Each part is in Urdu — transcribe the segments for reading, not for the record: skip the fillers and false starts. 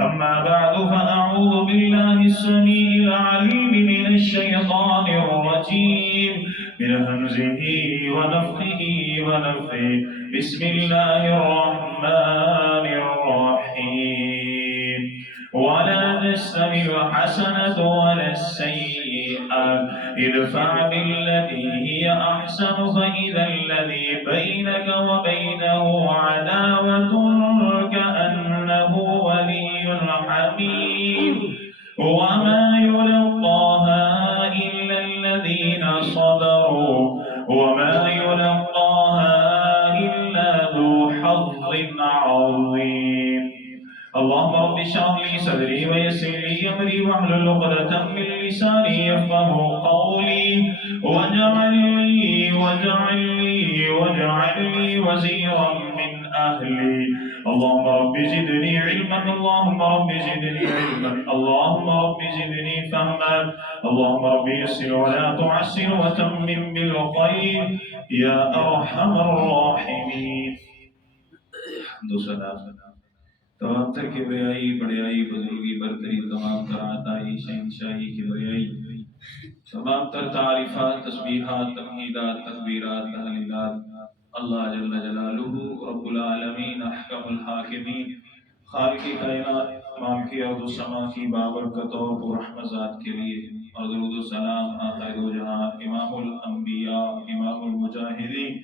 أما بعد فأعوذ بالله السميع العليم من الشيطان الرجيم من همزه ونفخه ونفثه بسم الله الرحمن الرحيم ولا تستوي الحسنة ولا السيئة ادفع بالتي هي أحسن فإذا الذي بينك وبينه عداوة كأنه ولي حميم وما يلقاها إلا الذين صبروا وما يلقاها إلا ذو حظ عظيم اللهم رب اشرح لي صدري ويسر لي امري واحلل عقدة من لساني يفقهوا قولي واجعل لي وزيرا من اهلي اللهم رب زدني علما اللهم رب زدني علما اللهم رب زدني فهما اللهم رب يسر ولا تعسر وتمم بالخير يا ارحم الراحمين. الحمد لله تمام تر کبریائی بڑیائی بزرگی برتری تمام تر عطائی شہنشاہی کبریائی تمام تر تعریفات تسبیحات تمہیدات تکبیرات تحلیلات اللہ جل جلالہ رب العالمین احکم الحاکمین خالق کائنات تمام کی ارض و سما کی بابرکت اور پررحمت ذات کے لیے اور درود و سلام آقا دو جہاں امام الانبیاء امام المجاہدین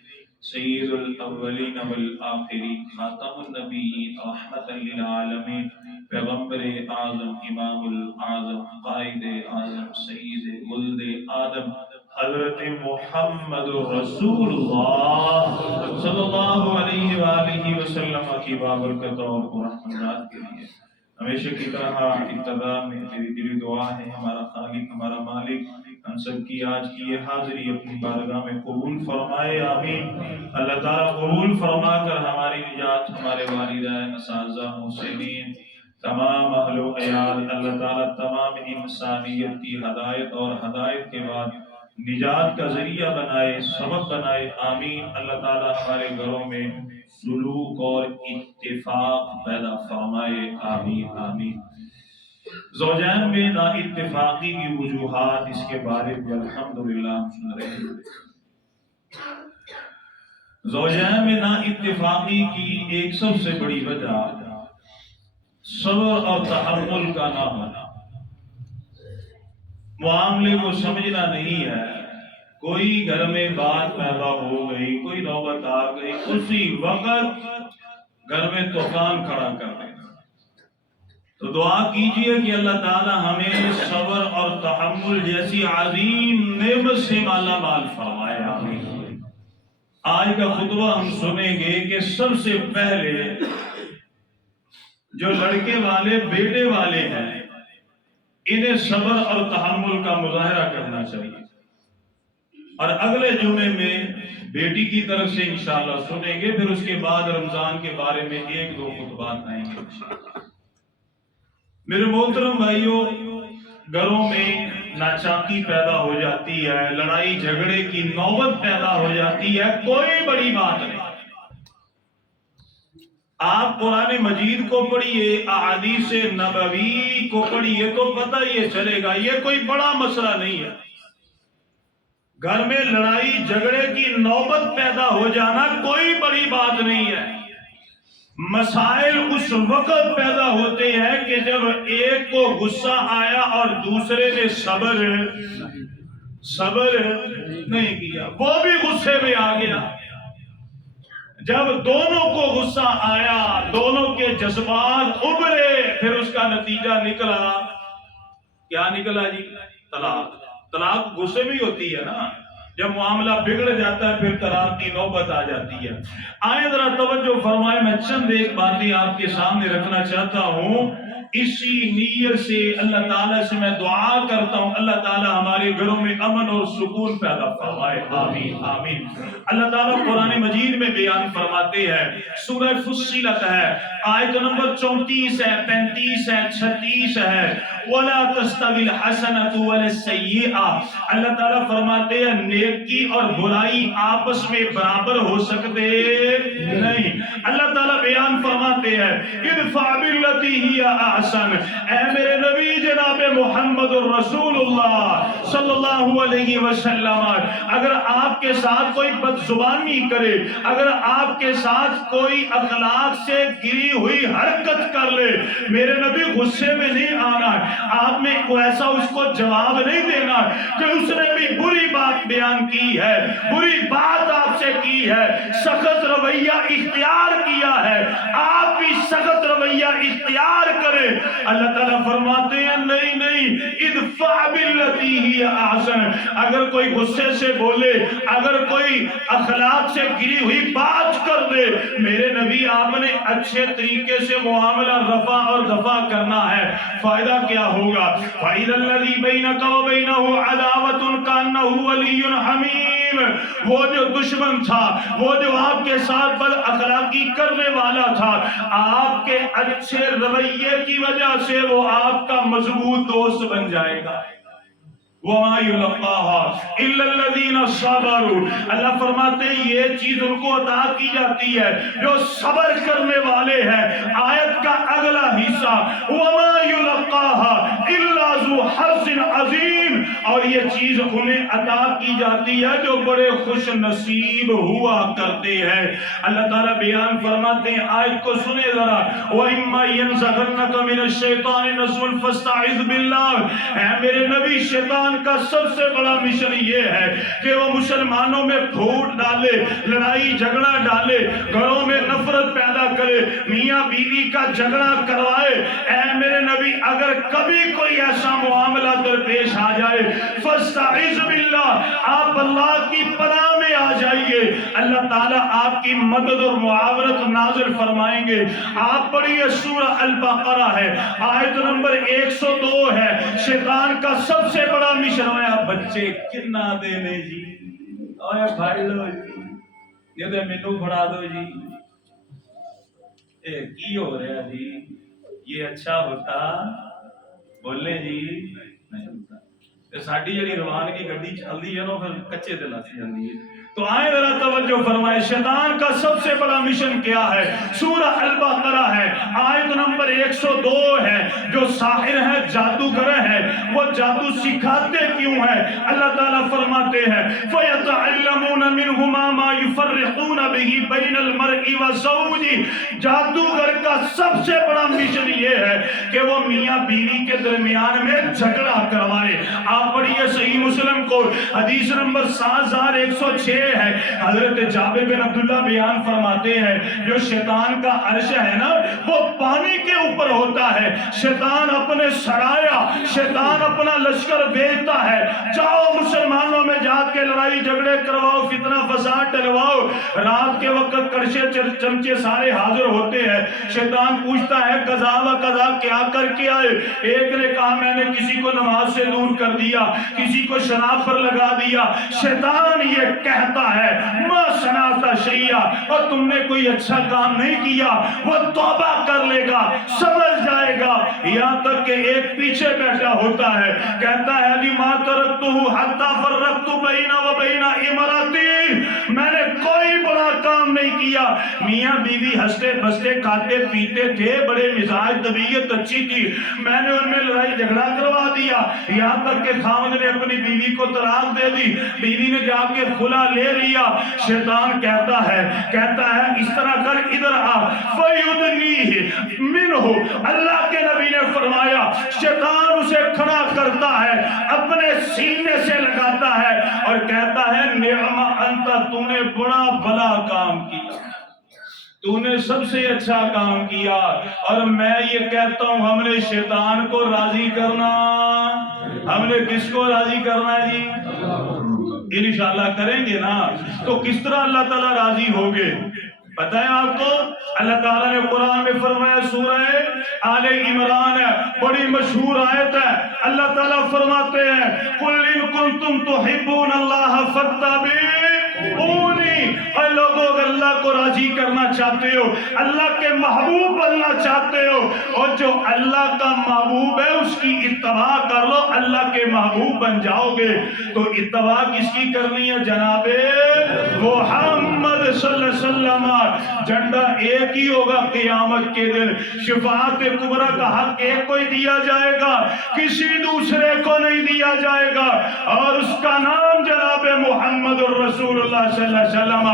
سید الاولین والآخرین خاتم النبیین رحمت للعالمین پیغمبر اعظم امام الاعظم قائد اعظم سید ولد آدم حضرت محمد رسول اللہ صلی اللہ علیہ وآلہ وسلم کی بابرکت اور رحمت کے لیے ہمیشہ کی طرح ابتدا میں میری دلی دعا ہے ہمارا خالق ہمارا مالک ہم سب کی آج کی یہ حاضری اپنی بارگاہ میں قبول فرمائے آمین. اللہ تعالیٰ قبول فرما کر ہماری نجات ہمارے والدین اساتذہ محسنین تمام اہل و عیال اللہ تعالیٰ تمام انسانیت کی ہدایت اور ہدایت کے بعد نجات کا ذریعہ بنائے سبب بنائے آمین. اللہ تعالیٰ ہمارے گھروں میں سلوک اور اتفاق پیدا فرمائے آمین آمین. زوجین میں نا اتفاقی کی وجوہات اس کے بارے میں الحمدللہ ہم سن رہے ہیں. زوجین میں نا اتفاقی کی ایک سب سے بڑی وجہ صبر اور تحمل کا نہ ہونا. معاملے کو سمجھنا نہیں ہے. کوئی گھر میں بات پیدا ہو گئی کوئی نوبت آ گئی اسی وقت گھر میں طوفان کھڑا کر دے. تو دعا کیجئے کہ اللہ تعالی ہمیں صبر اور تحمل جیسی عظیم نعمت سے مالا مال فرمائے آمین. آج کا خطبہ ہم سنیں گے کہ سب سے پہلے جو لڑکے والے بیٹے والے ہیں انہیں صبر اور تحمل کا مظاہرہ کرنا چاہیے. اور اگلے جمعے میں بیٹی کی طرف سے انشاءاللہ سنیں گے. پھر اس کے بعد رمضان کے بارے میں ایک دو خطبات آئیں گے انشاءاللہ. میرے محترم بھائیوں گھروں میں ناچاکی پیدا ہو جاتی ہے لڑائی جھگڑے کی نوبت پیدا ہو جاتی ہے کوئی بڑی بات نہیں. آپ قرآن مجید کو پڑھیے احادیث نبوی کو پڑھیے تو پتہ یہ چلے گا یہ کوئی بڑا مسئلہ نہیں ہے. گھر میں لڑائی جھگڑے کی نوبت پیدا ہو جانا کوئی بڑی بات نہیں ہے. مسائل اس وقت پیدا ہوتے ہیں کہ جب ایک کو غصہ آیا اور دوسرے نے صبر نہیں کیا وہ بھی غصے میں آ گیا. جب دونوں کو غصہ آیا دونوں کے جذبات ابھرے پھر اس کا نتیجہ نکلا کیا نکلا جی؟ طلاق. طلاق غصے میں ہی ہوتی ہے نا. جب معاملہ بگڑ جاتا ہے پھر طلاق کی نوبت آ جاتی ہے. آئیں ذرا توجہ فرمائیں میں چند ایک باتیں آپ کے سامنے رکھنا چاہتا ہوں. اسی نیت سے اللہ تعالیٰ سے میں دعا کرتا ہوں اللہ تعالیٰ ہمارے گھروں میں امن اور سکون پیدا فرمائے آمین آمین. اللہ تعالیٰ قرآن مجید میں بیان فرماتے ہیں سورہ فصلت ہے آیت نمبر 34 ہے 35 ہے 36 ہے وَلَا تَسْتَوِي الْحَسَنَةُ وَلَا السَّيِّئَةُ. اللہ تعالیٰ فرماتے ہیں نیک نیکی اور برائی آپس میں برابر ہو سکتے نہیں. اللہ تعالیٰ بیان فرماتے ہیں ادفع باللتی ہی احسن. اے میرے نبی جناب محمد الرسول اللہ صلی اللہ علیہ وسلم، اگر آپ کے ساتھ کوئی بد زبانی کرے، اگر آپ کے ساتھ کوئی اخلاق سے گری ہوئی حرکت کر لے، میرے نبی غصے میں نہیں آنا، آپ نے ایسا اس کو جواب نہیں دینا کہ اس نے بھی بری بات بیان کی ہے، بری بات آپ سے کی ہے، سخت رویہ اختیار کیا ہے، آپ بھی سخت رویہ اختیار کرے. اللہ تعالیٰ فرماتے ہیں نہیں نہیں، ادفع باللتی ہی احسن. اگر کوئی غصے سے بولے، اگر کوئی اخلاق سے گری ہوئی بات کر دے، میرے نبی آپ نے اچھے طریقے سے معاملہ رفع اور دفع کرنا ہے. فائدہ کیا ہوگا؟ فَإِذَا الَّذِي بَيْنَكَ وَبَيْنَهُ عَدَاوَةٌ كَأَنَّهُ وَلِيٌّ حَمِيمٌ. وہ جو دشمن تھا، وہ جو آپ کے ساتھ بد اخلاقی کرنے والا تھا، آپ کے اچھے رویے کی وجہ سے وہ آپ کا مضبوط دوست بن جائے گا. وَمَا يُلَقَّاهَا إِلَّا الَّذِينَ صَبَرُوا. اللہ فرماتے ہیں یہ چیز ان کو عطا کی جاتی ہے جو صبر کرنے والے ہیں. آیت کا اگلا حصہ وَمَا يُلَقَّاهَا إِلَّا ذُو حَظٍّ عَظِيمٍ. اور یہ چیز انہیں عطا کی جاتی ہے جو بڑے خوش نصیب ہوا کرتے ہیں. اللہ تعالیٰ بیان فرماتے ہیں، آیت کو سنے ذرا، وَإِمَّا يَنزَغَنَّكَ مِنَ الشَّيْطَانِ نَزْغٌ فَاسْتَعِذْ بِاللَّهِ. اے میرے نبی، شیطان کا سب سے بڑا مشن یہ ہے کہ وہ مسلمانوں میں پھوٹ ڈالے، لڑائی جھگڑا ڈالے، گھروں میں نفرت پیدا کرے، میاں بیوی کا جھگڑا کروائے. اے میرے نبی، اگر کبھی کوئی ایسا معاملہ درپیش آ جائے، فاستعذ باللہ، آپ اللہ کی پناہ میں آ جائیے، اللہ تعالیٰ آپ کی مدد اور معاونت نازل فرمائیں گے. آپ پڑھیے سورہ البقرہ ہے، آیت نمبر 102 ہے. شیطان کا سب سے بڑا مشن ہے بچے کنا دینے جی، اوے بھائی لو جی، یہ دے مینوں پڑھا دو جی. اے کی ہو رہا جی؟ یہ اچھا ہوتا بولے جی نہیں ہوتا. ساڈی جڑی روانگی گڈی چلدی ہے نا پھر کچے تے لگ جاندی ہے. تو آئے ذرا توجہ فرمائے، شیطان کا سب سے بڑا مشن کیا ہے؟ سورہ البقرہ ہے، آیت نمبر 102 ہے. جو ساحر ہے، جادوگر ہے، وہ جادو سکھاتے کیوں ہیں؟ اللہ تعالیٰ فرماتے ہیں فَيَتَعَلَّمُونَ مِنْهُمَا مَا يُفَرِّقُونَ بِهِ بَيْنَ الْمَرْءِ وَزَوْجِهِ. جادوگر کا سب سے بڑا مشن یہ ہے کہ وہ میاں بیوی کے درمیان میں جھگڑا کروائے. آپ پڑھیے صحیح مسلم کو، حدیث نمبر 7106 ہے. حضرت جابر بن عبداللہ بیان فرماتے ہیں جو شیطان کا عرش ہے نا وہ پانی کے اوپر ہوتا ہے. شیطان اپنے سرایہ، شیطان اپنا لشکر بھیجتا ہے، جاؤ مسلمانوں میں جا کے لڑائی جھگڑے کرواؤ، فتنہ فساد ڈلواؤ. رات کے وقت کڑشے چمچے سارے حاضر ہوتے ہیں. شیطان پوچھتا ہے قضا و قضا کیا کر کے آئے؟ ایک نے کہا میں نے کسی کو نماز سے دور کر دیا، کسی کو شراب پر لگا دیا. شیطان یہ کہتا ہے ما صنعت شیئا، اور تم نے کوئی اچھا کام نہیں کیا. وہ توبہ کر لے گا، سمجھ جائے گا. یہاں تک کہ ایک پیچھے بیٹھا ہوتا ہے، کہتا ہے علی ما ترکتہ حتی فرقت بین و بین امراتی، میں نے کوئی بڑا کام نہیں کیا. میاں بیوی ہنستے بستے کھاتے پیتے تھے، بڑے مزاج طبیعت اچھی تھی، میں نے ان میں لڑائی جھگڑا کروا دیا. یہاں تک کہ خاوند نے اپنی بیوی کو طلاق دے دی، بیوی نے جا کے خلا لے لیا. شیطان کہتا ہے اس طرح کر ادھر آ فَيُدْنِيهِ مِنْهُ. اللہ کے نبی نے فرمایا شیطان اسے کھڑا کرتا ہے، اپنے سینے سے لگاتا ہے اور کہتا ہے نعم انت، تو نے بڑا بھلا کام کیا، تو نے سب سے اچھا کام کیا. اور میں یہ کہتا ہوں ہم نے شیطان کو راضی کرنا، ہم نے کس کو راضی کرنا ہے جی؟ انشاءاللہ کریں گے نا. تو کس طرح اللہ تعالیٰ راضی ہوگے پتہ ہے آپ کو؟ اللہ تعالیٰ نے قرآن میں فرمایا، سورہ آل عمران ہے، بڑی مشہور آیت ہے. اللہ تعالیٰ فرماتے ہیں قُلْ إِن كُنتُمْ تُحِبُّونَ اللَّهَ فَاتَّبِعُونِي. اے لوگوں اگر اللہ کو راضی کرنا چاہتے ہو، اللہ کے محبوب بننا چاہتے ہو، اور جو اللہ کا محبوب ہے اس کی اتباع کر لو اللہ کے محبوب بن جاؤ گے۔ تو اتباع کس کی کرنی ہے؟ جناب محمد صلی اللہ علیہ وسلم۔ جھنڈا ایک ہی ہوگا قیامت کے دن، شفاعت کبریٰ کا حق ایک کو ہی دیا جائے گا، کسی دوسرے کو نہیں دیا جائے گا، اور اس کا نام جناب محمد الرسول اللہ صلی اللہ علیہ وسلم۔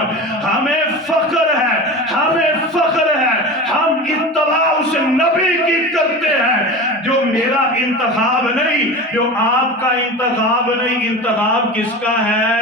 ہمیں فخر ہے، ہمیں فخر ہے، ہم اتباع اس نبی کی کرتے ہیں جو میرا انتخاب نہیں، جو آپ کا انتخاب نہیں۔ انتخاب کس کا ہے؟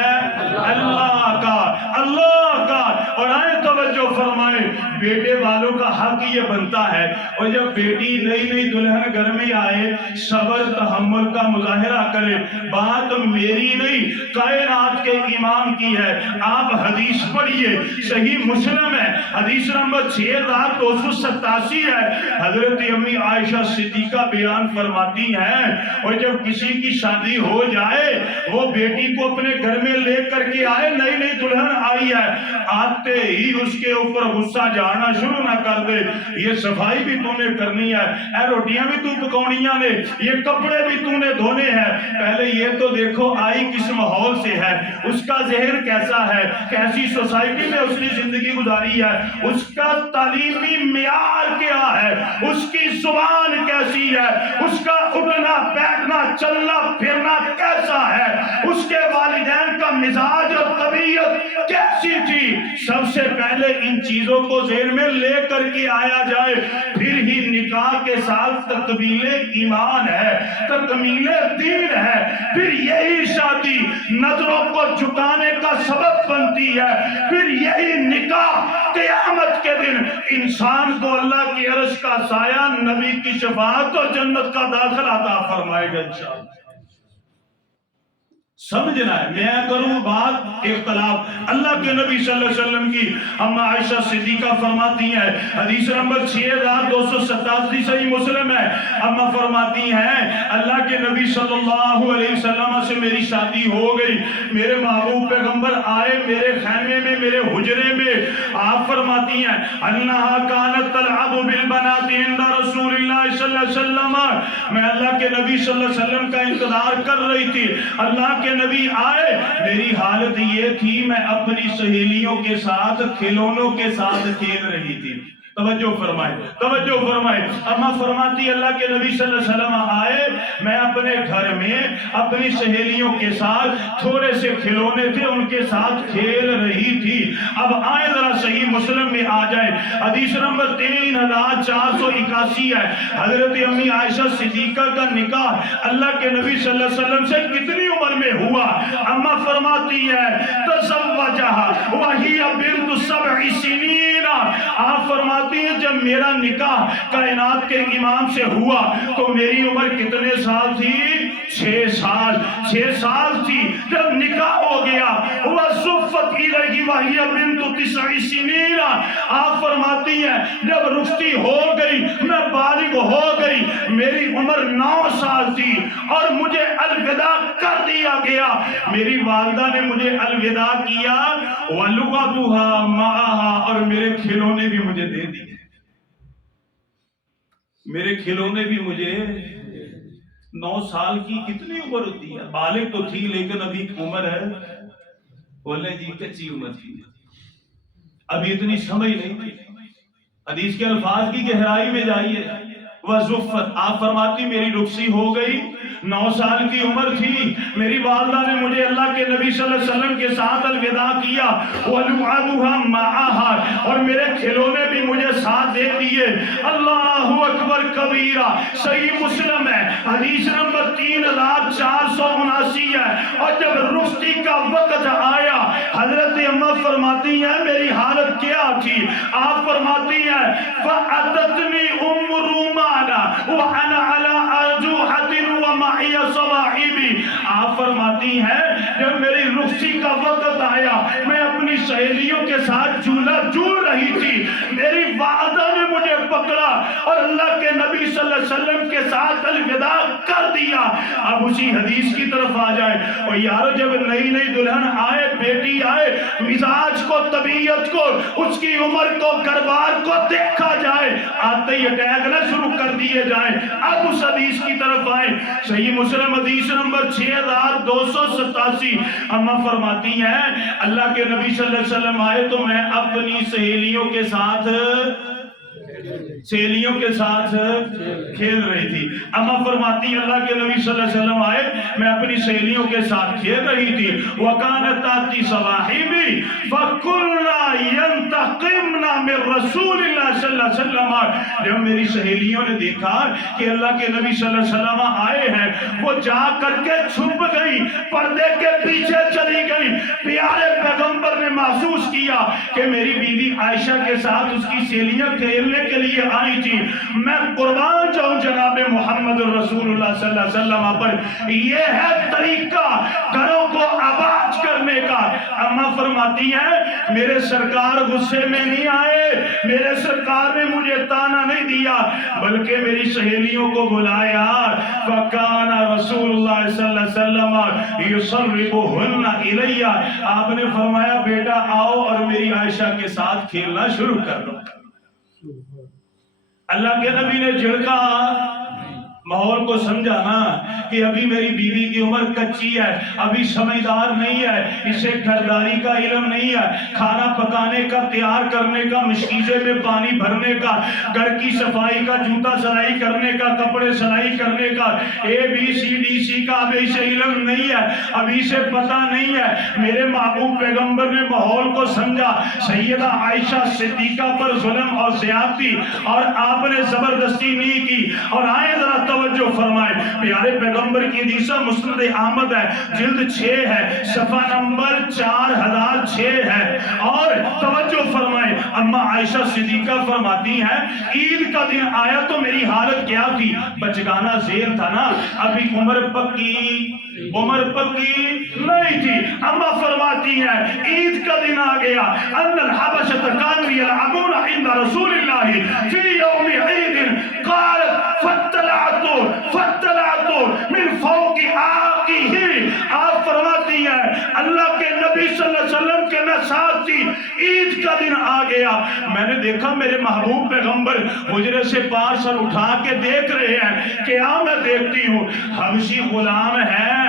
اللہ کا، اللہ کا۔ اور آئے توجہ فرمائے، بیٹے والوں کا حق یہ بنتا ہے، اور جب بیٹی نئی نئی دلہن گھر میں آئے صبر تحمل کا مظاہرہ کرے۔ بات میری نہیں، کائنات کے امام کی ہے۔ آپ حدیث پڑھیے، صحیح مسلم ہے، حدیث نمبر 6287 ہے۔ حضرت امی عائشہ صدیقہ بیان فرماتی ہیں، اور جب کسی کی شادی ہو جائے وہ بیٹی کو اپنے گھر میں لے کر کے آئے، نئی نئی دلہن آئی ہے، آتے ہی اس کے اوپر غصہ جانا شروع نہ کر دے، یہ صفائی بھی تو نے کرنی ہے، اے روٹیاں بھی تو پکاؤنیاں نے، یہ کپڑے بھی تو نے دھونے ہیں۔ پہلے یہ تو دیکھو آئی کس ماحول سے ہے، اس کا ذہن کیسا ہے، کیسی سوسائٹی میں اس نے زندگی گزاری ہے، اس کا تعلیمی معیار کیا ہے، اس کی زبان کیسی ہے، اس کا اٹھنا بیٹھنا چلنا پھرنا کیسا ہے، اس کے والدین کا مزاج اور طبیعت کیسی تھی۔ سب سے پہلے ان چیزوں کو ذہن میں لے کر کے آیا جائے، پھر ہی نکاح کے ساتھ تکمیل ایمان ہے، تکمیل دین ہے، پھر یہی شادی نظروں کو جھکانے کا سبب بنتی ہے، پھر یہی نکاح قیامت کے دن انسان کو اللہ کی عرش کا سایہ، نبی کی شفاعت اور جنت کا داخلہ عطا فرمائے گا انشاءاللہ۔ سمجھنا ہے، میں کروں بات اختلاف اللہ کے نبی صلی اللہ علیہ وسلم کی۔ اما عائشہ صدیقہ فرماتی ہیں، حدیث نمبر 6287 صحیح مسلم ہے، اما فرماتی ہیں اللہ کے نبی صلی اللہ علیہ وسلم سے میری شادی ہو گئی، میرے محبوب پیغمبر آئے میرے خیمے میں، میرے حجرے میں۔ آپ فرماتی ہیں انہا کانت تلعب بالبنات عند رسول اللہ صلی اللہ علیہ وسلم، میں اللہ کے نبی صلی اللہ علیہ وسلم کا انتظار کر رہی تھی، اللہ کے نبی آئے، میری حالت یہ تھی میں اپنی سہیلیوں کے ساتھ کھلونوں کے ساتھ کھیل رہی تھی۔ توجہ فرمائے، توجہ فرمائے۔ اما فرماتی اللہ کے نبی صلی اللہ علیہ وسلم آئے، میں اپنے گھر میں اپنی سہیلیوں کے ساتھ تھوڑے سے کھلونے تھے ان کے ساتھ کھیل رہی تھی۔ اب آئے ذرا صحیح مسلم میں آ جائے، حدیث نمبر 3481 ہے، حضرت امی عائشہ صدیقہ کا نکاح اللہ کے نبی صلی اللہ علیہ وسلم سے کتنی عمر میں ہوا؟ اما فرماتی ہے تزوجہا وہی بنت 7 سنین، آپ فرماتی ہیں جب میرا نکاح کائنات کے امام سے ہوا تو میری عمر کتنے سال تھی؟ 6 سال، 6 سال تھی جب نکاح ہو گیا۔ وَصُفَّتْ إِلَيْهِ وَهِيَ بِنْتُ 9 سِنِينَ، آپ فرماتی ہیں جب رخصتی ہو گئی، میں بالغ ہو گئی، میری عمر 9 سال تھی اور مجھے الوداع کر دیا گیا، میری والدہ نے مجھے الوداع کیا، وَلُعَبُهَا مَعَهَا، اور میرے کھلونے بھی مجھے دے دیے، میرے کھلونے بھی مجھے۔ 9 سال کی کتنی عمر ہوتی ہے؟ بالغ تو تھی لیکن ابھی عمر ہے، بولے جی کچی عمر تھی، ابھی اتنی سمجھ نہیں تھی۔ حدیث کے الفاظ کی گہرائی میں جائیے، وَزُفَّتْ، آپ فرماتی میری رخصتی ہو گئی، 9 سال کی عمر تھی، میری والدہ نے مجھے اللہ کے نبی صلی اللہ علیہ وسلم کے ساتھ الوداع کیا، وَلُعَبُهَا مَعَهَا، اور میرے کھلونے بھی مجھے ساتھ دے دیے۔ اللہ اکبر کبیرہ، صحیح مسلم ہے، حدیث نمبر 3479 ہے۔ اور جب رخصتی کا وقت آیا، حضرت اماں فرماتی ہیں میری حالت کیا تھی؟ آپ فرماتی ہیں فَأَتَتْنِي أُمُّ رُومَانَ وَأَنَا عَلَىٰ أَرْجُحَةٍ وَمَعِيَ صَوَاحِبِي، آپ فرماتی ہیں جب میری رخصتی کا وقت آیا میں اپنی سہیلیوں کے ساتھ جھولا جھول رہی تھی، میری والدہ نے مجھے پکڑا اور اللہ کے نبی صلی اللہ علیہ وسلم کے ساتھ الوداع کر دیا. اب اسی حدیث کی طرف آ جائے. اور یارو جب نئی نئی دلہن آئے، بیٹی آئے، مزاج کو، طبیعت کو، اس کی عمر کو، گھر-بار کو دیکھا جائے، آتے ہی اٹیک نہ شروع کر دیے جائیں. اب اس حدیث کی طرف آئیں. صحیح مسلم حدیث نمبر 6287. اماں فرماتی ہیں اللہ کے نبی صلی اللہ علیہ وسلم آئے تو میں اپنی سہیلیوں کے ساتھ کھیل رہی تھی. اماں فرماتی ہیں اللہ کے نبی صلی اللہ علیہ وسلم آئے، میں اپنی سہیلیوں کے ساتھ کھیل رہی تھی. وَكَانَتْ تَأْتِي صَوَاحِبِي فَكُلْنَا يَنْتَقِمْنَا مِنْ رَسُولِ اللَّهِ صلی اللہ علیہ وسلم. جب میری سہیلیوں نے دیکھا کہ اللہ کے نبی صلی اللہ علیہ وسلم آئے ہیں، وہ جا کر کے چھپ گئی، پردے کے پیچھے چلی گئی. پیارے پیغمبر نے محسوس کیا کہ میری بیوی عائشہ کے ساتھ اس کی سہیلیاں کھیلنے کے لیے آئی تھی. میں قربان جاؤں جناب محمد رسول اللہ صلی اللہ علیہ وسلم پر. یہ ہے طریقہ گھروں کو آباد کرنے کا. اماں فرماتی ہیں میرے سرکار غصے میں نہیں آئے، میرے سرکار نے مجھے تانا نہیں دیا، بلکہ میری سہیلیوں کو بلایا. فَكَانَ رسول اللہ صلی اللہ علیہ وسلم يُصَرِّبُهُنَّ إِلَيَّ. آپ نے فرمایا بیٹا آؤ اور میری عائشہ کے ساتھ کھیلنا شروع کر دو. اللہ کے نبی نے جھڑکا، ماحول کو سمجھا نا کہ ابھی میری بیوی کی عمر کچی ہے، ابھی سمجھدار نہیں ہے، اسے گھرداری کا علم نہیں ہے، کھانا پکانے کا، تیار کرنے کا، مشکیزے میں پانی بھرنے کا، گھر کی صفائی کا، جوتا سلائی کرنے کا، کپڑے سلائی کرنے کا، ABCDC کا ابھی اسے علم نہیں ہے، ابھی اسے پتہ نہیں ہے. میرے محبوب پیغمبر نے ماحول کو سمجھا. سیدہ عائشہ صدیقہ پر ظلم اور زیادتی اور آپ نے زبردستی نہیں کی. اور آئے ذرا توجہ فرمائے، پیارے پیغمبر کی حدیث مسند احمد ہے، جلد 6 ہے، صفحہ نمبر 4006 ہے. اور توجہ فرمائے، اما عائشہ صدیقہ فرماتی ہیں عید کا دن آیا تو میری حالت کیا تھی؟ بچگانہ زیر تھا نا، ابھی عمر پکی نہیں تھی. اما فرماتی ہیں عید کا دن آ گیا. ان الحبشۃ كانوا يلعبون عند رسول الله في يوم عيد. قالت فَاتَّلَعْتُ مِنْ فَوْقِ عَاقِهِ. آپ فرماتی ہیں اللہ کے نبی صلی اللہ علیہ وسلم کے میں ساتھ تھی. عید کا دن آ گیا، میں نے دیکھا میرے محبوب پیغمبر حجرے سے پار سر اٹھا کے دیکھ رہے ہیں. کیا میں دیکھتی ہوں؟ حبشی غلام ہیں،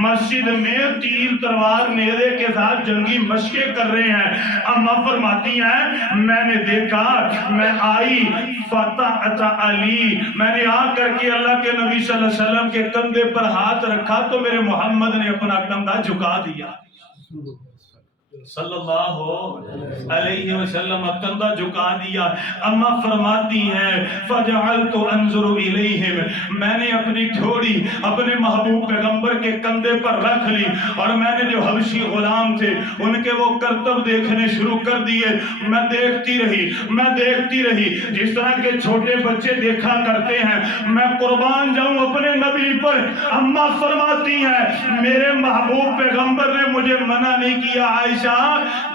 مسجد میں تیر تلوار نیزے کے ساتھ جنگی مشقیں کر رہے ہیں. اما فرماتی ہیں میں نے دیکھا، میں آئی فتحت علی، میں نے آ کر کے اللہ کے نبی صلی اللہ علیہ وسلم کے کندھے پر ہاتھ رکھا تو میرے محمد نے اپنا کندھا جھکا دیا صلی اللہ علیہ وسلم، کندھا جھکا دیا. اما فرماتی ہیں فجعلت انظر الیہم، میں نے اپنی ٹھوڑی اپنے محبوب پیغمبر کے کندھے پر رکھ لی اور میں نے جو حبشی غلام تھے ان کے وہ کرتب دیکھنے شروع کر دیے. میں دیکھتی رہی جس طرح کے چھوٹے بچے دیکھا کرتے ہیں. میں قربان جاؤں اپنے نبی پر. اما فرماتی ہیں میرے محبوب پیغمبر نے مجھے منع نہیں کیا عائشہ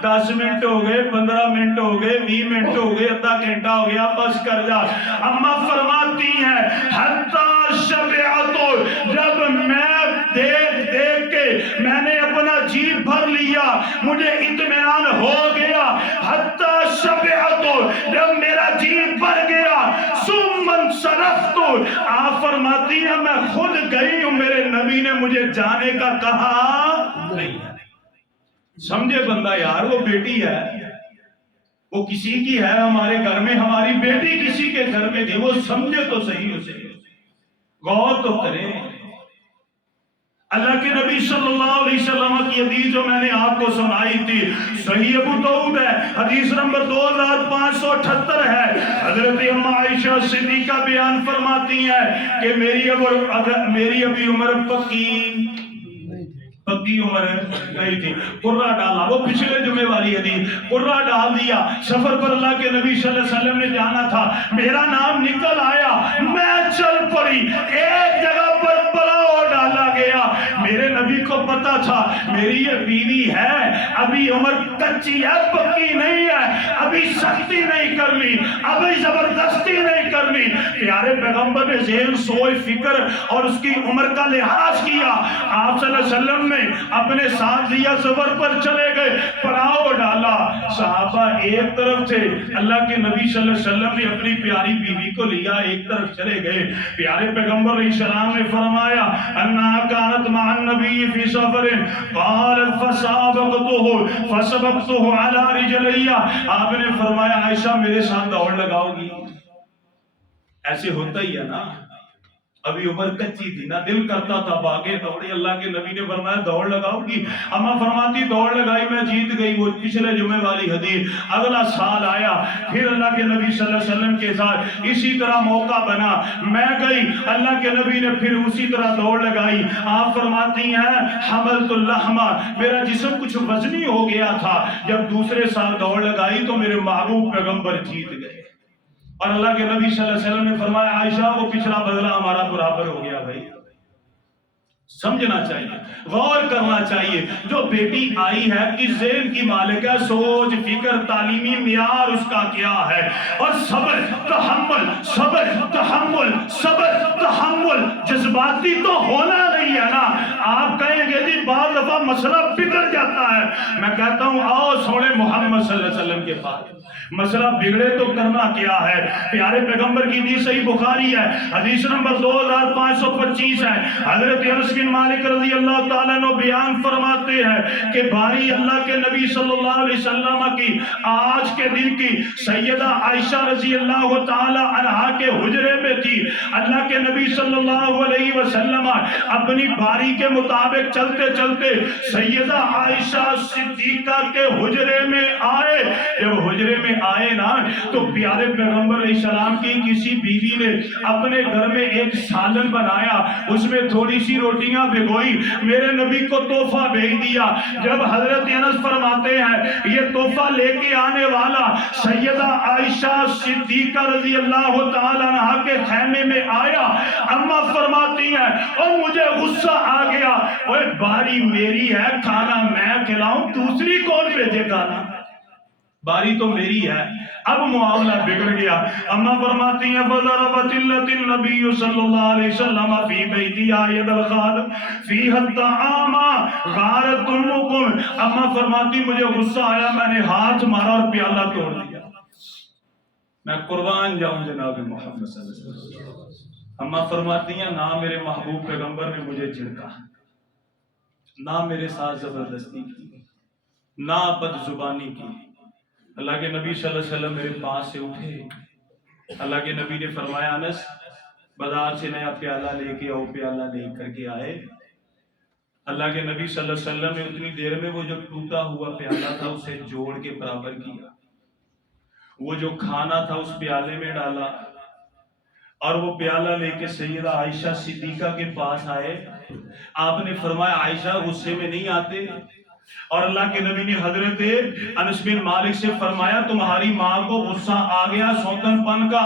10 منٹ ہو گئے، 15 منٹ ہو گئے، 20 منٹ ہو گئے، آدھا گھنٹہ ہو گیا، بس کر جا. اما فرماتی ہیں حتی شبعت، جب میں دیکھ کے میں نے اپنا جی بھر لیا، مجھے اطمینان ہو گیا. حتی شبعت، جب میرا جی بھر گیا، ثم انصرفت، آپ فرماتی ہیں میں خود گئی ہوں، میرے نبی نے مجھے جانے کا کہا نہیں. سمجھے بندہ یار، وہ بیٹی ہے، وہ کسی کی ہے ہمارے گھر میں، ہماری بیٹی کسی کے گھر میں تھی، وہ سمجھے تو صحیح، اسے غور تو کرے. اللہ کے نبی صلی اللہ علیہ وسلم کی حدیث جو میں نے آپ کو سنائی تھی، صحیح ابو داؤد ہے، حدیث نمبر 2578 ہے. حضرت اماں عائشہ صدیقہ بیان فرماتی ہیں کہ میری ابھی عمر پکی عمر نہیں تھی. قرہ ڈالا، وہ پچھلے جمعے والی حدیث، قرہ ڈال دیا. سفر پر اللہ کے نبی صلی اللہ علیہ وسلم نے جانا تھا، میرا نام نکل آیا، میں چل پڑی. ایک جگہ پر پلاؤ ڈالا گیا. میرے نبی کو پتا تھا میری یہ بیوی ہے، ابھی عمر کچی ہے، پکی نہیں ہے، ابھی سختی نہیں کرنی، ابھی زبردستی نہیں کرنی۔ پیارے پیغمبر نے ذہن سوچ فکر اور اس کی عمر کا لحاظ کیا، آپ صلی اللہ علیہ وسلم نے اپنے ساتھ لیا، سفر پر چلے گئے، پڑاؤ ڈالا۔ صحابہ ایک طرف تھے، اللہ کے نبی صلی اللہ علیہ وسلم نے اپنی پیاری بیوی کو لیا، ایک طرف چلے گئے۔ پیارے پیغمبر علیہ السلام نے فرمایا انہا کانت مع النبی فی سفر قال فسبقته علی رجلی، آپ نے فرمایا عائشہ میرے ساتھ دوڑ لگاؤ گی؟ ایسے ہوتا ہی ہے نا، ابھی عمر کچی تھی نا، دل کرتا تھا باغے دوڑے، اللہ کے نبی نے فرمایا دوڑ لگاؤ گی؟ اما فرماتی دوڑ لگائی، میں جیت گئی۔ وہ پچھلے جمعے والی حدیث، اگلا سال آیا، پھر اللہ کے نبی صلی اللہ علیہ وسلم کے ساتھ اسی طرح موقع بنا، میں گئی، اللہ کے نبی نے پھر اسی طرح دوڑ لگائی۔ آپ فرماتی ہیں حملت اللحمہ، میرا جسم کچھ وزنی ہو گیا تھا، جب دوسرے سال دوڑ لگائی تو میرے محبوب پیغمبر جیت گئے۔ اور اللہ کے نبی صلی اللہ علیہ وسلم نے فرمایا عائشہ وہ پچھلا بدلہ ہمارا برابر ہو گیا۔ بھائی سمجھنا چاہیے، غور کرنا چاہیے، جو بیٹی آئی ہے کس ذہن کی مالک ہے، سوچ فکر تعلیمی معیار اس کا کیا ہے، اور صبر تحمل، صبر تحمل، صبر تحمل، جذباتی تو ہونا نہیں ہے نا۔ آپ کہیں گے جی بعض دفعہ مسئلہ بگڑ جاتا ہے، میں کہتا ہوں آؤ سوڑے محمد صلی اللہ علیہ وسلم کے پاس، مسئلہ بگڑے تو کرنا کیا ہے۔ پیارے پیغمبر کی حدیث صحیح بخاری ہے، حدیث نمبر 2525 ہے، حضرت انس بن مالک رضی اللہ تعالیٰ عنہ بیان فرماتے ہیں کہ باری اللہ کے نبی صلی اللہ علیہ وسلم کی آج کے دن کی سیدہ عائشہ رضی اللہ تعالیٰ عنہا کے حجرے میں تھی۔ اللہ کے نبی صلی اللہ علیہ وسلم اپنی باری کے مطابق چلتے چلتے سیدہ عائشہ صدیقہ کے حجرے میں آئے۔ جب حجرے میں آئے نا تو پیارے پیغمبر علیہ السلام کی کسی بیوی نے اپنے گھر میں ایک سالن بنایا، اس میں تھوڑی سی روٹیاں بھگوئی، میرے نبی کو تحفہ بھیج دیا۔ جب حضرت انس فرماتے ہیں یہ تحفہ لے کے آنے والا سیدہ عائشہ صدیقہ رضی اللہ تعالیٰ عنہا کے خیمے میں آیا، اما فرماتی ہیں اور مجھے غصہ آ گیا، اوے باری میری ہے، کھانا میں کھلاؤں، دوسری کون بھیجے گانا، باری تو میری ہے۔ اب معاملہ بگڑ گیا۔ اما فرماتی ہیں فضربت النبی صلی اللہ علیہ وسلم فی بیتی آید الخادم فی الطعام غارت امکم، اما فرماتی مجھے غصہ آیا، میں نے ہاتھ مارا اور پیالہ توڑ دیا۔ میں قربان جاؤں جناب محمد صلی اللہ علیہ وسلم۔ اما فرماتی ہیں نہ میرے محبوب پیغمبر نے مجھے جھڑکا، نہ میرے ساتھ زبردستی کی، نہ بد زبانی کی۔ اللہ کے نبی صلی اللہ علیہ وسلم میرے پاس سے اٹھے، اللہ کے نبی نے فرمایا انس بازار سے نیا پیالہ لے کے آؤ، پیالہ لے کر کے آئے۔ اللہ کے نبی صلی اللہ علیہ وسلم نے اتنی دیر میں وہ جو ٹوٹا ہوا پیالہ تھا اسے جوڑ کے برابر کیا، وہ جو کھانا تھا اس پیالے میں ڈالا، اور وہ پیالہ لے کے سیدہ عائشہ صدیقہ کے پاس آئے۔ آپ نے فرمایا عائشہ غصے میں نہیں آتے؟ اور اللہ کے نبی نے حضرت انس بن مالک سے فرمایا تمہاری ماں کو غصہ آ گیا سوتن پن کا؟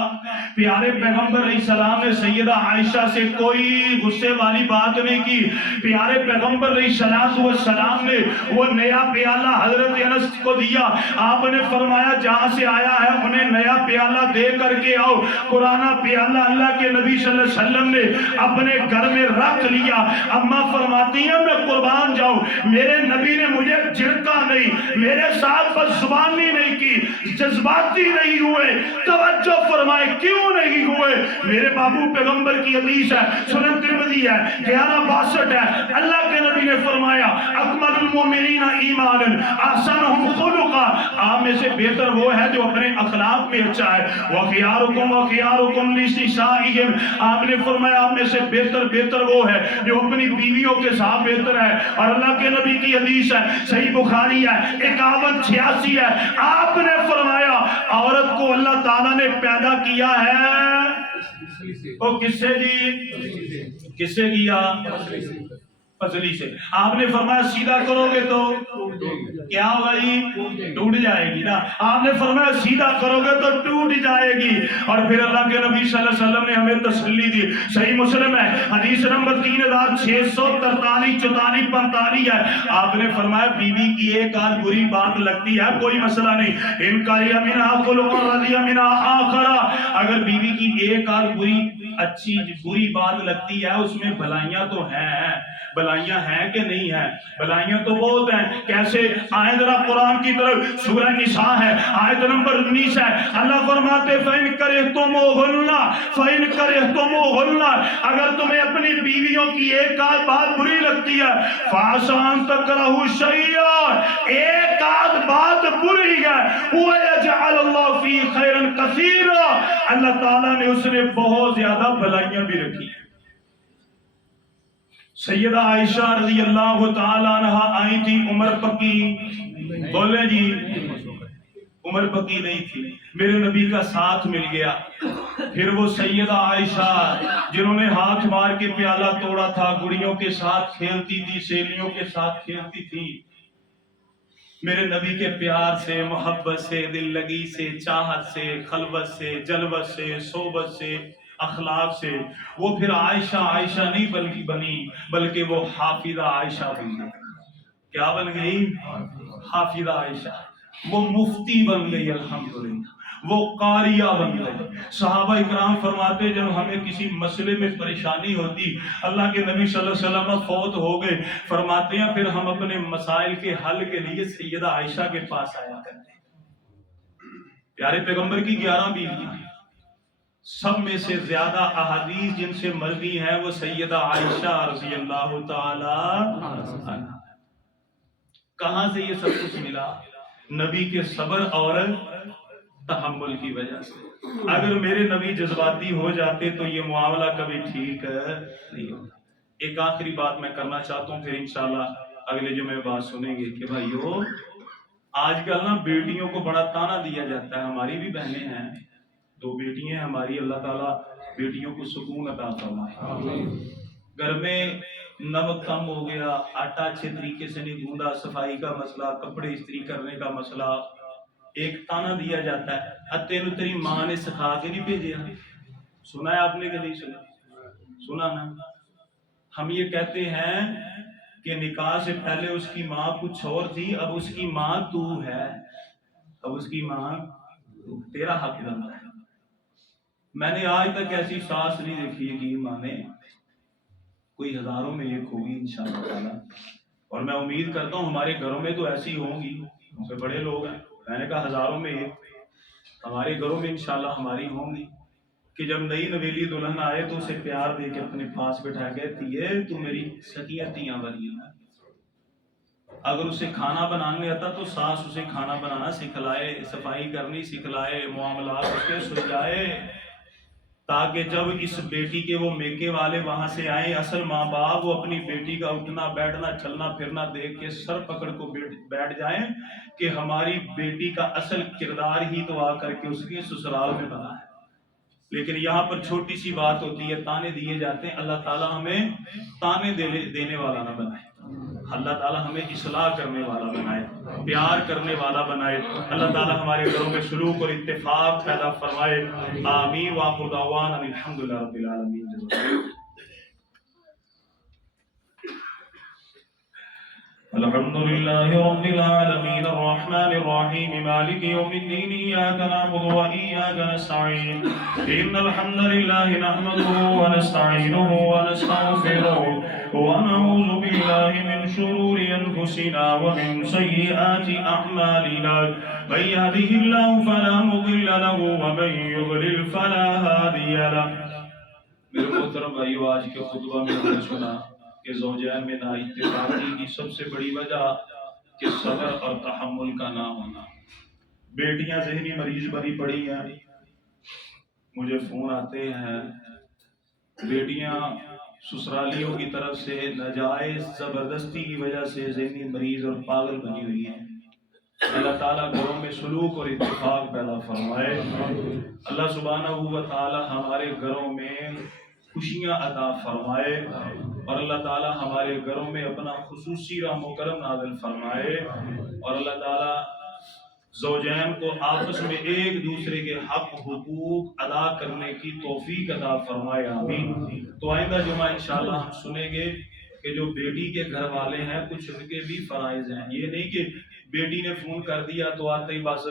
پیارے پیغمبر علیہ السلام نے سیدہ عائشہ سے کوئی غصے والی بات نہیں کی۔ پیارے پیغمبر علیہ السلام نے وہ نیا پیالہ حضرت انس کو دیا، آپ نے فرمایا جہاں سے آیا ہے انہیں نیا پیالہ دے کر کے آؤ۔ پرانا پیالہ اللہ کے نبی صلی اللہ علیہ وسلم نے اپنے گھر میں رکھ لیا۔ اما فرماتی ہیں میں قربان جاؤں، میرے نبی نے مجھے جھڑکا نہیں، میرے ساتھ بد زبانی نہیں کی، جذباتی نہیں ہوئے۔ توجہ فرمائے کیوں نہیں ہوئے؟ میرے محبوب پیغمبر کی حدیث ہے، سنن ترمذی ہے 1162 ہے، اللہ کے نبی نے فرمایا اکمل المؤمنین ایمانا احسنهم خلقا، آپ میں سے بہتر وہ ہے جو اپنے اخلاق میں اچھا ہے۔ وخیارکم لنسائہم، آپ نے فرمایا آپ میں سے بہتر وہ ہے جو اپنی بیویوں کے ساتھ بہتر ہے۔ اور اللہ کے نبی کی حدیث ہے صحیح بخاری ہے 5186 ہے، آپ نے فرمایا عورت کو اللہ تعالیٰ نے پیدا کیا ہے وہ کس سے جی؟ کس سے کیا؟ پسلی سے۔ آپ نے فرمایا سیدھا کرو گے تو کیا ہوگا جی؟ ٹوٹ جائے گی نا. آپ نے فرمایا سیدھا کرو گے تو ٹوٹ جائے گی. اور پھر اللہ کے نبی صلی اللہ علیہ وسلم نے ہمیں تسلی دی. صحیح مسلم ہے حدیث نمبر 3643 44 45 ہے. آپ نے فرمایا بیوی کی ایک آدھ بری بات لگتی ہے کوئی مسئلہ نہیں. ان کا یمنا خلق رضی منہ آخر. اگر بیوی کی ایک آدھ اچھی بری بات لگتی ہے اس میں بھلائیاں تو ہیں. بھلائیاں ہیں کہ نہیں ہیں؟ بھلائیاں تو بہت ہیں. کیسے؟ آئے ذرا قرآن کی طرف. سورہ نساء ہے آیت نمبر 19 ہے. اللہ فرماتے فَإِن كَرِهْتُمُوهُنَّ اگر تمہیں اپنی بیویوں کی ایک آدھ بات بری لگتی ہے فَعَسَىٰ أَن تَكْرَهُوا شَيْئًا ایک آدھ بات بری ہے وَيَجْعَلَ اللَّهُ فِيهِ خَيْرًا كَثِيرًا اللہ تعالیٰ نے اس نے بہت زیادہ بھلائیاں بھی رکھی ہیں. سیدہ عائشہ رضی اللہ تعالیٰ عنہ آئی تھی. عمر پکی بولے جی عمر پکی نہیں تھی. میرے نبی کا ساتھ مل گیا. پھر وہ سیدہ عائشہ جنہوں نے ہاتھ مار کے پیالہ توڑا تھا گڑیوں کے ساتھ کھیلتی تھی سہیلیوں کے ساتھ کھیلتی تھی. میرے نبی کے پیار سے محبت سے دل لگی سے چاہت سے خلوت سے جلوت سے صحبت سے اخلاق سے وہ پھر عائشہ نہیں بنی بلکہ وہ حافظہ عائشہ بن گئی. کیا بن گئی؟ حافظہ عائشہ. وہ مفتی بن گئی الحمدللہ. وہ قاریہ بن گئی. صحابہ اکرام فرماتے جب ہمیں کسی مسئلے میں پریشانی ہوتی اللہ کے نبی صلی اللہ علیہ وسلم فوت ہو گئے فرماتے ہیں پھر ہم اپنے مسائل کے حل کے لیے سیدہ عائشہ کے پاس آیا کرتے ہیں. پیارے پیغمبر کی 11 بیویاں سب میں سے زیادہ احادیث جن سے مروی ہیں وہ سیدہ عائشہ رضی اللہ تعالی عنہا. کہاں سے یہ سب کچھ ملا؟ نبی کے صبر اور تحمل کی وجہ سے. اگر میرے نبی جذباتی ہو جاتے تو یہ معاملہ کبھی ٹھیک نہیں ہوتا. ایک آخری بات میں کرنا چاہتا ہوں پھر انشاءاللہ اگلے جمعے بات سنیں گے کہ بھائیو آج کل نا بیٹیوں کو بڑا تانا دیا جاتا ہے. ہماری بھی بہنیں ہیں 2 بیٹی ہیں ہماری. اللہ تعالیٰ بیٹیوں کو سکون عطا فرمائے. گھر میں نمک کم ہو گیا آٹا اچھے طریقے سے نہیں گوندا صفائی کا مسئلہ کپڑے استری کرنے کا مسئلہ ایک تانا دیا جاتا ہے تینوں تیری ماں نے سکھا کے نہیں بھیجا. سنا ہے آپ نے کہ نہیں سنا نا؟ ہم یہ کہتے ہیں کہ نکاح سے پہلے اس کی ماں کچھ اور تھی اب اس کی ماں تو ہے. اب اس کی ماں تیرا حق بنتا ہے. میں نے آج تک ایسی ساس نہیں دیکھی ہے کہ ماں نے کوئی ہزاروں میں ایک ہوگی انشاءاللہ تعالیٰ. اور میں امید کرتا ہوں ہمارے گھروں میں تو ایسی ہوں گی کیونکہ بڑے لوگ ہیں. میں نے کہا ہزاروں میں ایک ہمارے گھروں میں انشاءاللہ ہماری ہوں گی کہ جب نئی نویلی دلہن آئے تو اسے پیار دے کے اپنے پاس بٹھا کہتی ہے تو میری سکیتیاں بنی ہیں. اگر اسے کھانا بنانے آتا تو ساس اسے کھانا بنانا سکھلائے صفائی کرنی سکھلائے معاملات اس کے سلجھائے تاکہ جب اس بیٹی کے وہ میکے والے وہاں سے آئیں اصل ماں باپ وہ اپنی بیٹی کا اٹھنا بیٹھنا چلنا پھرنا دیکھ کے سر پکڑ کو بیٹھ جائیں کہ ہماری بیٹی کا اصل کردار ہی تو آ کر کے اس کے سسرال میں بنا ہے. لیکن یہاں پر چھوٹی سی بات ہوتی ہے تانے دیے جاتے ہیں. اللہ تعالیٰ ہمیں تانے دینے والا نہ بنائے. اللہ تعالیٰ ہمیں اصلاح کرنے والا بنائے پیار کرنے والا بنائے. اللہ تعالیٰ ہمارے گھروں میں سلوک اور اتفاق پیدا فرمائے. آمین. وآخر دعوانا الحمدللہ رب العالمین. الحمد لله رب العالمين الرحمن الرحيم مالك يوم الدين إياك نعبد وإياك نستعين إن الحمد لله نحمده ونستعينه ونستغفره ونعوذ بالله من شرور أنفسنا ومن سيئات أعمالنا من يهده الله فلا مضل له ومن يضلل فلا هادي له. میرے محترم بھائیو آج کے خطبہ میں ہم نے سنا کہ زوجین میں نااتفاقی کی سب سے بڑی وجہ کہ صبر اور تحمل کا نہ ہونا. بیٹیاں ذہنی مریض بنی پڑی ہیں. مجھے فون آتے ہیں بیٹیاں سسرالیوں کی طرف سے ناجائز زبردستی کی وجہ سے ذہنی مریض اور پاگل بنی ہوئی ہیں. اللہ تعالیٰ گھروں میں سلوک اور اتفاق پیدا فرمائے. اللہ سبحانہ و تعالیٰ ہمارے گھروں میں خوشیاں عطا فرمائے. اور اللہ تعالی ہمارے گھروں میں اپنا خصوصی رحم و کرم نازل فرمائے، اور اللہ تعالی زوجین کو آپس میں ایک دوسرے کے حق حقوق ادا کرنے کی توفیق عطا فرمائے، آمین۔ تو آئندہ جمعہ انشاءاللہ ہم سنیں گے کہ جو بیٹی کے گھر والے ہیں کچھ ان کے بھی فرائض ہیں۔ یہ نہیں کہ بیٹی نے فون کر دیا تو آتے ہی بس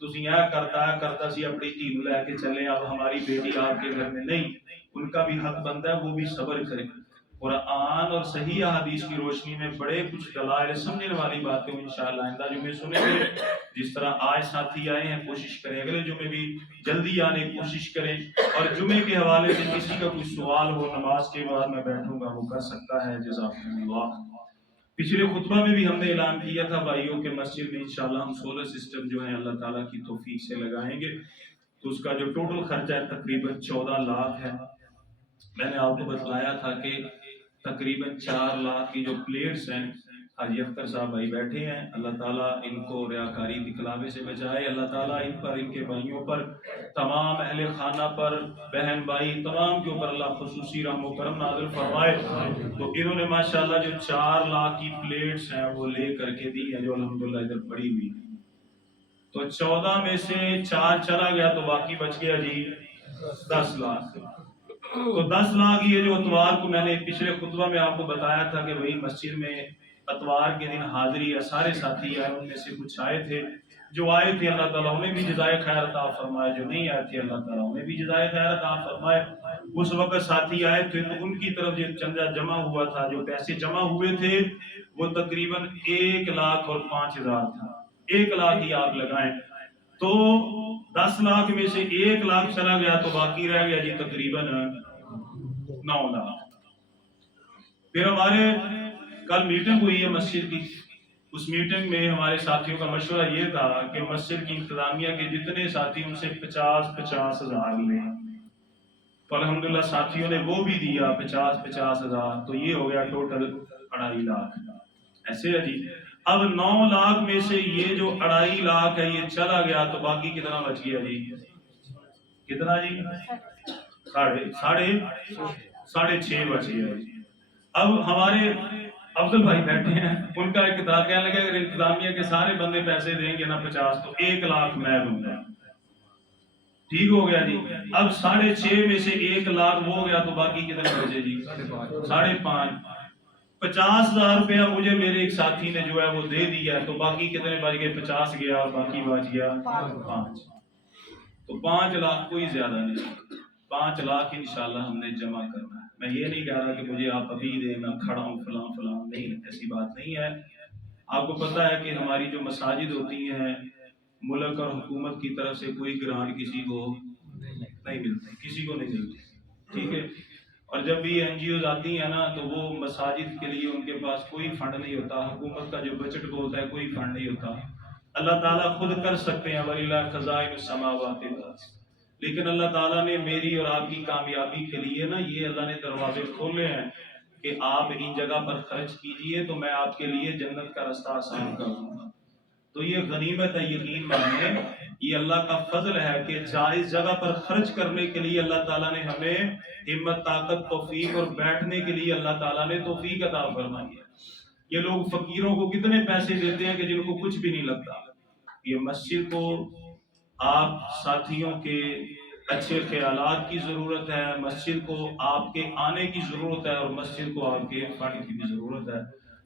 تسی یہ کرتا سی اپنی دھی نو لے کے چلے، اب ہماری بیٹی آپ کے گھر میں نہیں، ان کا بھی حق بنتا ہے وہ بھی صبر کرے۔ قرآن اور صحیح حدیث کی روشنی میں بڑے کچھ دلائل سمجھنے والی باتیں انشاءاللہ آئندہ جمعے سنیں گے۔ جس طرح آج ساتھی آئے ہیں کوشش کریں اگلے جمعے بھی جلدی آنے کی کوشش کریں، اور جمعے کے حوالے سے کسی کا کوئی سوال ہو نماز کے بعد میں بیٹھوں گا وہ کر سکتا ہے۔ جزاکم اللہ۔ پچھلے خطبہ میں بھی ہم نے اعلان کیا تھا بھائیوں کہ مسجد میں انشاءاللہ ہم سولر سسٹم جو ہے اللہ تعالیٰ کی توفیق سے لگائیں گے، تو اس کا جو ٹوٹل خرچہ ہے تقریباً 14 لاکھ ہے۔ میں نے آپ کو بتلایا تھا کہ تقریباً 4 لاکھ کی جو پلیٹس ہیں، حاجی اختر صاحب بھائی بیٹھے ہیں، اللہ تعالیٰ ان کو ریاکاری دکھلاوے سے بچائے، اللہ تعالیٰ ان پر، ان کے بھائیوں پر، تمام اہل خانہ پر، بہن بھائی تمام کے اوپر اللہ خصوصی رحم و کرم نازل فرمائے۔ تو انہوں نے ماشاءاللہ جو 4 لاکھ کی پلیٹس ہیں وہ لے کر کے دی ہیں جو الحمدللہ ادھر پڑی ہوئی، تو 14 میں سے 4 چلا گیا تو باقی بچ گیا جی 10 لاکھ۔ تو 10 لاکھ یہ جو اتوار کو میں نے پچھلے خطبہ میں آپ کو بتایا تھا کہ وہی مسجد میں اتوار کے دن حاضری ہے، سارے ساتھی آئے، ان میں سے کچھ آئے تھے، جو آئے تھے اللہ تعالیٰ انہیں بھی جزائے خیر عطا فرمائے، جو نہیں آئے تھے اللہ تعالیٰ انہیں بھی جزائے خیر عطا فرمائے۔ اس وقت ساتھی آئے تھے تو ان کی طرف جو چندہ جمع ہوا تھا، جو پیسے جمع ہوئے تھے وہ تقریباً 1,05,000 تھا۔ 1 لاکھ ہی آپ لگائیں تو 10 لاکھ میں سے 1 لاکھ چلا گیا تو باقی رہ گیا جی تقریباً 9 لاکھ۔ پھر ہمارے کل میٹنگ ہوئی ہے مسجد کی، اس میٹنگ میں ہمارے ساتھیوں کا مشورہ یہ تھا کہ مسجد کی انتظامیہ کے جتنے ساتھی ان سے 50 ہزار لیں، تو الحمدللہ ساتھیوں نے وہ بھی دیا 50 ہزار، تو یہ ہو گیا ٹوٹل 2.5 لاکھ۔ ایسے ہے جی، اب 9 لاکھ میں سے یہ جو 2.5 لاکھ ہے یہ چلا گیا تو باقی کتنا بچ گیا جی؟ کتنا جی؟ 6.5 بچ گیا جی۔ اب ہمارے افضل بھائی بیٹھے ہیں، ان کا ایک اقتراح کہنے لگا اگر انتظامیہ کے سارے بندے پیسے دیں گے نا 50 تو 1 لاکھ میں دوں گا۔ ٹھیک ہو گیا جی، اب 6.5 میں سے 1 لاکھ ہو گیا تو باقی کتنے بچے جی؟ 5.5۔ 50,000 روپیہ مجھے میرے ایک ساتھی نے جو ہے وہ دے دیا، تو باقی کتنے بچ گئے؟ 50 گیا اور باقی بچ گیا 5۔ تو 5 لاکھ کوئی زیادہ نہیں، 5 لاکھ انشاءاللہ ہم نے جمع کرنا ہے۔ میں یہ نہیں کہہ رہا کہ مجھے آپ ابھی دیں، میں کھڑا ہوں فلاں نہیں، ایسی بات نہیں ہے۔ آپ کو پتہ ہے کہ ہماری جو مساجد ہوتی ہیں ملک اور حکومت کی طرف سے کوئی گرانٹ کسی کو نہیں ملتی، کسی کو نہیں ملتی، ٹھیک ہے؟ اور جب بھی این جی اوز آتی ہیں نا تو وہ مساجد کے لیے ان کے پاس کوئی فنڈ نہیں ہوتا، حکومت کا جو بجٹ ہوتا ہے کوئی فنڈ نہیں ہوتا۔ اللہ تعالیٰ خود کر سکتے ہیں، وَلِلَّهِ خَزَائِنُ السَّمَاوَاتِ وَالْأَرْضِ، لیکن اللہ تعالیٰ نے میری اور آپ کی کامیابی کے لیے نا یہ اللہ نے دروازے کھولے ہیں کہ آپ ان جگہ پر خرچ کیجئے تو میں آپ کے لیے جنت کا راستہ آسان کر دوں گا۔ تو یہ غنیمت ہے، یقین مانیں یہ اللہ کا فضل ہے کہ جائز جگہ پر خرچ کرنے کے لیے اللہ تعالیٰ نے ہمیں ہمت، طاقت، توفیق اور بیٹھنے کے لیے اللہ تعالیٰ نے توفیق عطا فرمائی ہے۔ یہ لوگ فقیروں کو کتنے پیسے دیتے ہیں کہ جن کو کچھ بھی نہیں لگتا۔ یہ مسجد کو آپ ساتھیوں کے اچھے خیالات کی ضرورت ہے، مسجد کو آپ کے آنے کی ضرورت ہے، اور مسجد کو آپ کے فنڈ کی بھی ضرورت ہے۔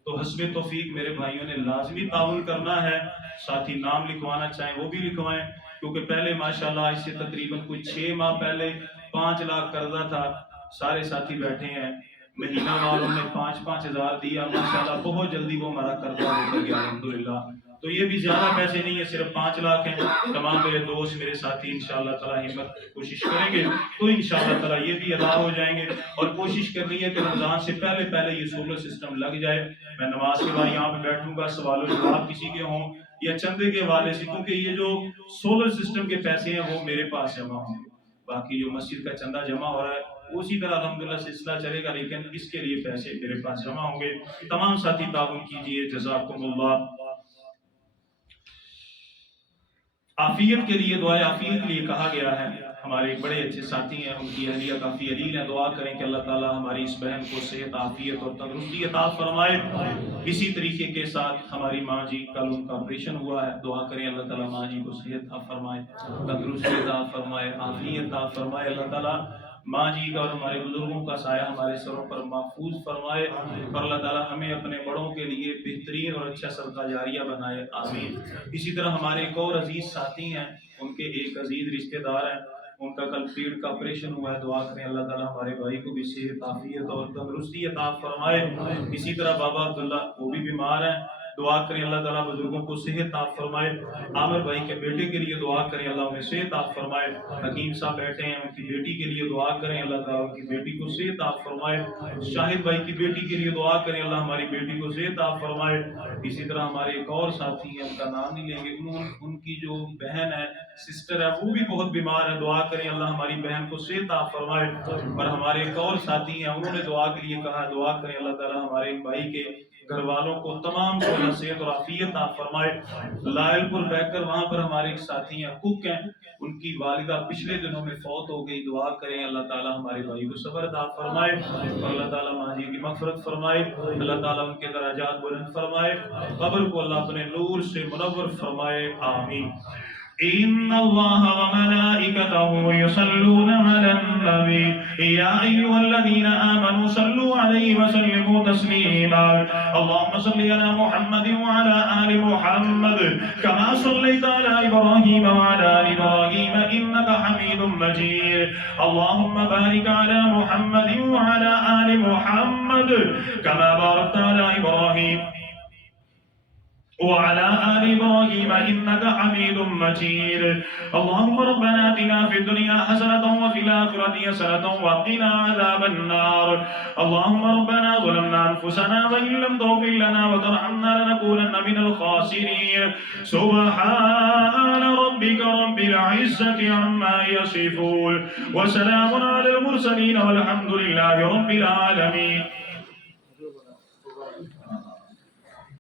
تو حسب توفیق میرے بھائیوں نے لازمی تعاون کرنا ہے۔ ساتھی نام لکھوانا چاہیں وہ بھی لکھوائیں، کیونکہ پہلے ماشاءاللہ اس سے تقریباً کوئی 6 ماہ پہلے 5 لاکھ قرضہ تھا، سارے ساتھی بیٹھے ہیں، مہینہ والوں نے 5-5 ہزار دیا، ماشاءاللہ بہت جلدی وہ ہمارا قرضہ ہو گیا الحمدللہ۔ تو یہ بھی زیادہ پیسے نہیں ہے، صرف 5 لاکھ ہیں۔ تمام میرے دوست، میرے ساتھی انشاءاللہ تعالیٰ ہمت کوشش کریں گے تو انشاءاللہ تعالیٰ یہ بھی ادا ہو جائیں گے، اور کوشش کرنی ہے کہ رمضان سے پہلے یہ سولر سسٹم لگ جائے۔ میں نماز کے بعد یہاں پہ بیٹھوں گا، سوال و جواب کسی کے ہوں یا چندے کے حوالے سے، کیونکہ یہ جو سولر سسٹم کے پیسے ہیں وہ میرے پاس جمع ہوں گے، باقی جو مسجد کا چندہ جمع ہو رہا ہے اسی طرح الحمدللہ سلسلہ چلے گا، لیکن اس کے لیے پیسے میرے پاس جمع ہوں گے۔ تمام ساتھی تعاون کیجئے، جزاکم اللہ۔ عافیت کے لیے، دعائے عافیت کے لیے کہا گیا ہے ہمارے ایک بڑے اچھے ساتھی ہیں، ان کی اہلیہ کافی علیل ہیں، دعا کریں کہ اللہ تعالیٰ ہماری اس بہن کو صحت، عافیت اور تندرستی عطا فرمائے۔ اسی طریقے کے ساتھ ہماری ماں جی، کل ان کا آپریشن ہوا ہے، دعا کریں اللہ تعالیٰ ماں جی کو صحت عطا فرمائے، تندرستی عطا فرمائے، عافیت عطا فرمائے۔ اللہ تعالیٰ ماں جی کا اور ہمارے بزرگوں کا سایہ ہمارے سروں پر محفوظ فرمائے، اور اللہ تعالیٰ ہمیں اپنے بڑوں کے لیے بہترین اور اچھا صدقہ جاریہ بنائے، آمین۔ اسی طرح ہمارے ایک اور عزیز ساتھی ہیں، ان کے ایک عزیز رشتہ دار ہیں، ان کا کل پیٹ کا آپریشن ہوا ہے، دعا کریں اللہ تعالیٰ ہمارے بھائی کو بھی صحت، عافیت اور تندرستی عطا فرمائے۔ اسی طرح بابا عبداللہ وہ بھی بیمار ہیں، دعا کریں اللہ تعالیٰ بزرگوں کو صحت عطا فرمائے۔ عامر بھائی کے بیٹے کے لیے دعا کریں اللہ انہیں صحت عطا فرمائے۔ حکیم صاحب بیٹھے ہیں، ان کی بیٹی کے لیے دعا کریں اللہ تعالیٰ ان کی بیٹی کو صحت عطا فرمائے۔ شاہد بھائی کی بیٹی کے لیے دعا کریں اللہ ہماری بیٹی کو صحت عطا فرمائے۔ اسی طرح ہمارے ایک اور ساتھی ہیں، ان کا نام نہیں لیں گے، ان کی جو بہن ہے، سسٹر ہے، وہ بھی بہت بیمار ہے، دعا کریں اللہ ہماری بہن کو صحت عطا فرمائے۔ اور ہمارے ایک اور ساتھی ہیں، انہوں نے دعا کے لیے کہا، دعا کریں اللہ تعالیٰ ہمارے ایک بھائی کے گھر والوں کو تمام کو اللہ صحت اور عافیت عطا فرمائے۔ لائل پور بیکر وہاں پر ہمارے ایک ساتھی ہیں، کک ہیں، ان کی والدہ پچھلے دنوں میں فوت ہو گئی، دعا کریں اللہ تعالیٰ ہمارے بھائی کو صبر عطا فرمائے، اور اللہ تعالیٰ ماں جی کی مغفرت فرمائے، اللہ تعالیٰ ان کے درجات بلند فرمائے، قبر کو اللہ اپنے نور سے منور فرمائے، آمین۔ إن الله وملائكته يصلون على النبي يا أيها الذين آمنوا صلوا عليه وسلموا تسليما اللهم صل على محمد وعلى آل محمد كما صليت على إبراهيم وعلى آل إبراهيم إنك حميد مجيد اللهم بارك على محمد وعلى آل محمد كما باركت على إبراهيم وعلى آل إبراهيم إنك حميد مجيد اللهم ربنا آتنا في الدنيا حسنة وفي الآخرة حسنة وقنا عذاب النار اللهم ربنا ظلمنا أنفسنا وإن لم تغفر لنا وترحمنا لنكونن من الخاسرين سبحان ربك رب العزة عما يصفون وسلام على المرسلين والحمد لله رب العالمين